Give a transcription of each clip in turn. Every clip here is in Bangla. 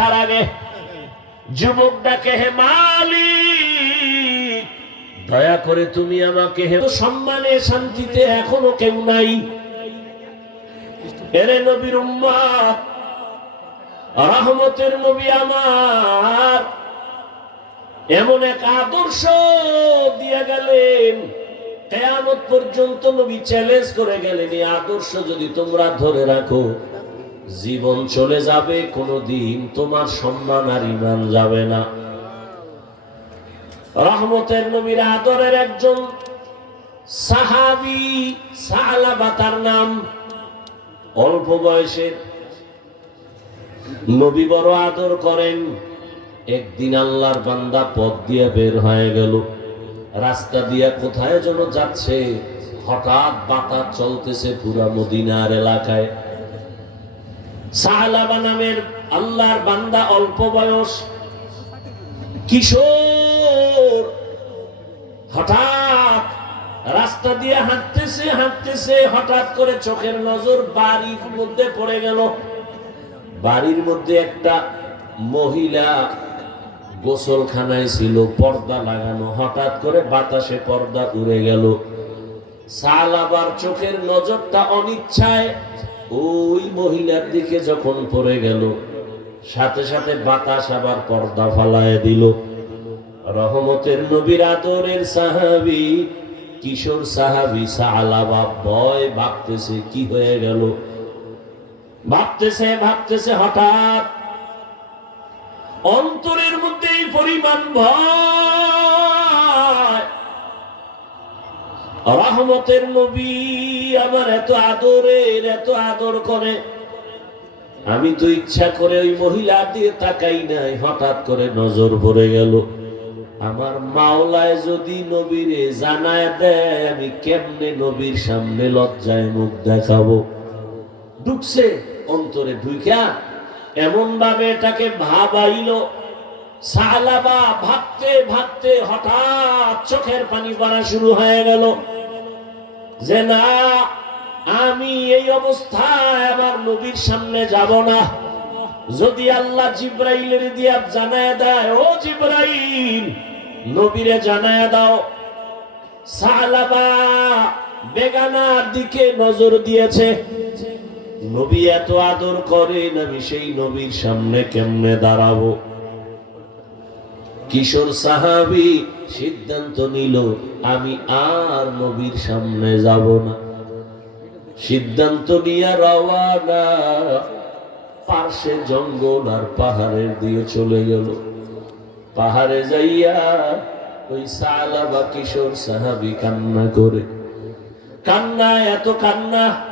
মাথার আগে যুবক ডাকে, হে মালিক, দয়া করে তুমি আমাকে হে সম্মানে, শান্তিতে এখনও কেউ নাই। এরে নবীর উম্মাদ রহমতের নবী আমার, এমন এক আদর্শ দিয়ে গেলেন। কেয়ামত পর্যন্ত নবী চ্যালেঞ্জ করে গেলেন, এই আদর্শ যদি তোমরা ধরে রাখো জীবন চলে যাবে, কোনোদিন তোমার সম্মান আর ইমান যাবে না। রহমতের নবীর আদরের একজন সাহাবি সাহালাবা তার নাম অল্প বয়সের নবী বড় আদর করেন। একদিন আল্লাহর বান্দা পথ দিয়ে বের হয়ে গেল। রাস্তা দিয়ে কোথায় যেন যাচ্ছে, হঠাৎ বাতাস চলতেছে পুরা মদিনার এলাকায়। সাহালাবা নামের আল্লাহর বান্দা অল্প বয়স। কিশোর। হঠাৎ রাস্তা দিয়ে হাঁটতেছে হাঁটতেছে, হঠাৎ করে চোখের নজর বাড়ির মধ্যে পড়ে গেল। বাড়ির মধ্যে একটা মহিলা গোসলখানায় ছিল, পর্দা লাগানো। হঠাৎ করে বাতাসে পর্দা উড়ে গেল। সাল আবার চোখের নজরটা অনিচ্ছায় ওই মহিলার দিকে যখন পড়ে গেল, সাথে সাথে বাতাস আবার পর্দা ফালায় দিল। রহমতের নবীর আদরের সাহাবি, কিশোর সাহাবি সাহালাবা ভয় ভাবতেছে, কি হয়ে গেল? ভাবতেছে ভাবতেছে, হঠাৎ অন্তরের মধ্যে এই পরিমাণ ভয় রহমতের নবী আমার এত আদরের, এত আদর করে। আমি তো ইচ্ছা করে ওই মহিলা দিয়ে তাকাই নাই, হঠাৎ করে নজর ভরে গেল। আমার মাওলায় যদি নবীরে জানায় দেয়, আমি কেমনে নবীর সামনে লজ্জায় মুখ দেখাবো? ঢুকছে, অন্তরে ঢুইকা এমন ভাবে এটাকে ভাবাইল। সালাবা ভাবতে ভাবতে হঠাৎ চোখের পানি পড়া শুরু হয়ে গেল। যে না, আমি এই অবস্থায় আবার নবীর সামনে যাব না। যদি আল্লাহ জিব্রাইলের দিয়া জানায় দেয়, ও জিব্রাইল, নবীরে জানায় দাও। সালাবা বেগানার দিকে নজর দিয়েছে। নবী এত আদর করেন আমি সেই নবীর সামনে কেমনে দাঁড়াবো? কিশোর সাহাবি সিদ্ধান্ত নিল, আমি আর নবীর সামনে যাব না। সিদ্ধান্ত নিয়ে রওয়ানা পার্শ্বে জঙ্গল আর পাহাড়ের দিয়ে চলে গেল। পাহাড়ে যাইয়া ওই সালা বা কিশোর সাহাবি কান্না করে। কান্না, এত কান্না।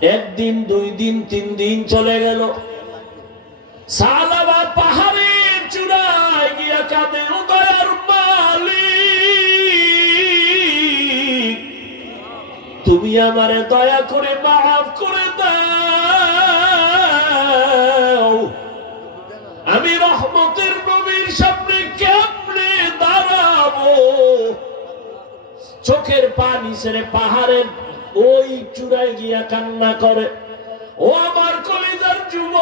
একদিন, দুই দিন, তিন দিন চলে গেল। সালাবা পাহাড়ের তুমি আমারে দয়া করে মাফ করে দাও। আমি রহমতের নবীর সামনে কেমনে দাঁড়াবো? চোখের পানি ছেড়ে পাহাড়ের ওই চূড়ায় গিয়া কান্না করে। ও আমার কলিজার যুব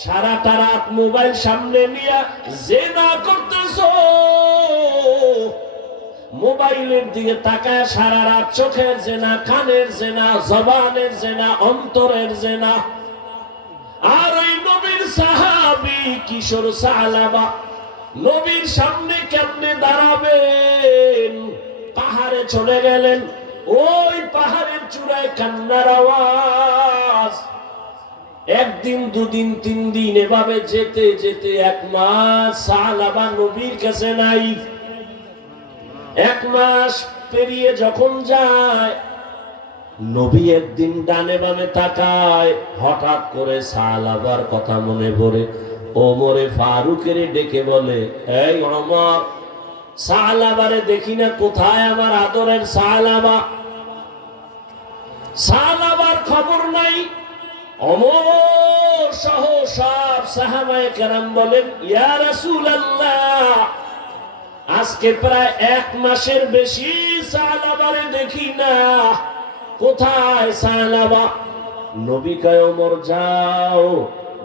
সারাটা রাত মোবাইল সামনে নিয়ে যে না করতেছ মোবাইলের দিকে তাকায় সারা রাত চোখের জেনা, কানের জেনা, জবানের জেনা, অন্তরের জেনা। আর ওই নবীর সাহাবি কিশোর সালাবা নবীর সামনে কেমনে দাঁড়াবেন? পাহাড়ে চলে গেলেন। ওই পাহাড়ের চূড়ায় কান্নার আওয়াজ। একদিন, দুদিন, তিন দিন এভাবে যেতে যেতে এক মাস সালাবা নবীর কাছে নাই। এক মাস পেরিয়ে যখন যায়, নবী একদিন ডানে বামে তাকায়, হঠাৎ করে সালাবার কথা মনে পড়ে। ওমরে ফারুকের ডেকে বলে, এই অমর সালাবারে দেখি না, কোথায় আমার আদরের সালাবা সালাবার খবর নাই। অমর সহ সব সাহাবায়ে কেরাম বলেন, ইয়া রাসূলুল্লাহ আজকে প্রায় এক মাসের বেশি সালাবারে দেখি না। কোথায় সালাবা নবী কয়, ওমর, যাও,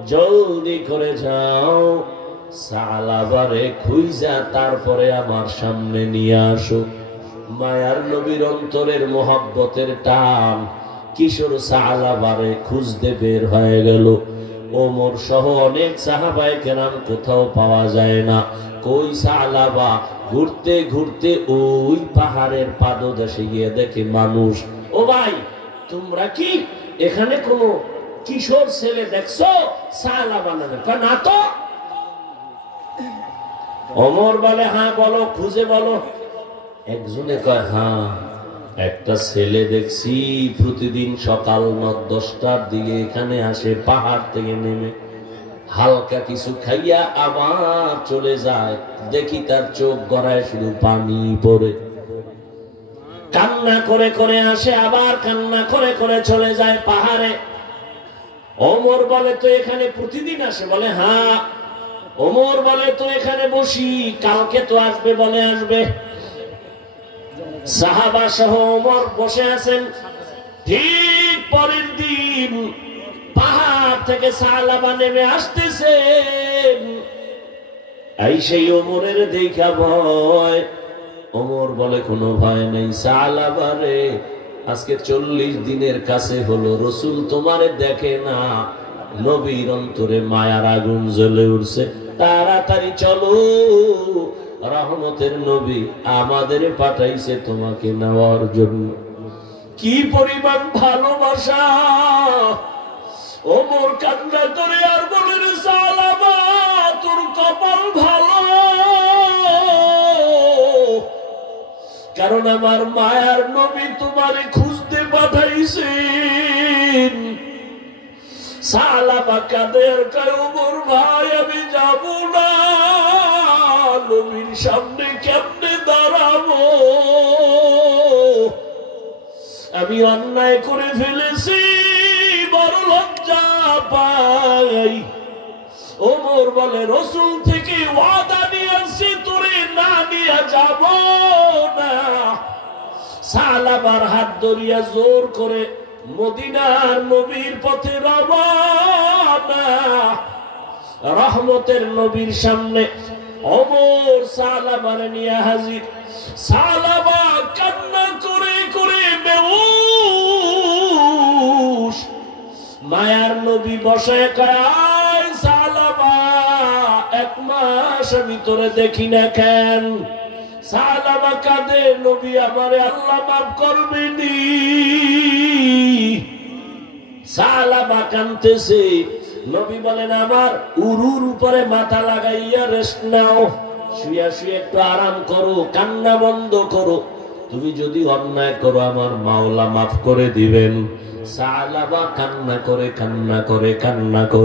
জলদি করে যাও। সালাবারে খুইজা তারপরে আমার সামনে নিয়ে আসো। মায়ার নবীর অন্তরের মোহাব্বতের টান কিশোর সালাবারে খুঁজতে বের হয়ে গেল। ওমর সহ অনেক সাহাবায় কেরাম কোথাও পাওয়া যায় না। কই সালাবা? ঘুরতে ঘুরতে ওই পাহাড়ের পাদদেশে গিয়ে দেখে মানুষ, ও ভাই, তোমরা কি এখানে কোনো কিশোর ছেলে দেখছ? সালাবা নামে। না তো। অমর বলে হ্যাঁ বলো, খুঁজে বলো। একজনে কয় হ্যাঁ। একটা ছেলে দেখছি প্রতিদিন সকাল নয়, দশটার দিকে এখানে আসে, পাহাড় থেকে নেমে। হালকা কিছু খাইয়া আবার চলে যায়। দেখি তার চোখ গড়ায় শুধু পানি পড়ে। কান্না করে করে আসে, আবার কান্না করে করে চলে যায় পাহাড়ে। অমর বলে, তো এখানে প্রতিদিন আসে? বলে হ্যাঁ। অমর বলে, তো এখানে বসি। কালকে তো আসবে। বলে, আসবে। সাহাবা সহ ওমর বসে আছেন। ঠিক পরের দিন পাহাড় থেকে সালাবা নেমে আসতেছেন। এই সেই ওমরের দেখা ভয়। ওমর বলে, কোনো ভয় নেই সালাবারে আজকে চল্লিশ দিনের কাছে হলো। রসুল তোমারে দেখে না, নবীর অন্তরে মায়ার আগুন জ্বলে উঠছে। তাড়াতাড়ি চলো। রহমতের নবী আমাদের পাঠাইছে তোমাকে নেওয়ার জন্য। কি পরিমাণ ভালোবাসা? ওমর কান্না করে আর বলে তোর কপাল ভালো। কারণ আমার মায়ার নবী তোমারে খুঁজতে পাঠাইছেন। সালামা কাদের কয় ওমর ভাই, আমি যাব না। নবীর সামনে কেমনে দাঁড়াবো? আমি অন্যায় করে ফেলেছি, বড় লজ্জা পাই। ওমর বলে, রসুল থেকে ওয়াদা নিয়ে তোরে না নিয়ে যাব না। সালাবার হাত ধরিয়া জোর করে, মদিনার নবীর পথে রবানা রহমতের নবীর সামনে অমর সালাবার নিয়ে হাজির। সালাবা কান্না করে করে বেউস মায়ার নবী বসে কায় সালাবা এক মাস আমি তোরে দেখি না কেন? সালাবা কাঁদে, নবী আমারে আল্লাহ মাফ করবেনি সালাবা কানতেছে নবী বলেন, আমার উরুর উপরে মাথা লাগাইয়া রেস্ট নাও। শুয়া শুয়ে একটু আরাম করো, কান্না বন্ধ করো। তুমি যদি অন্যায় করো, আমার মাওলা মাফ করে দিবেন। সালাবা কান্না করে কান্না করে কান্না করে।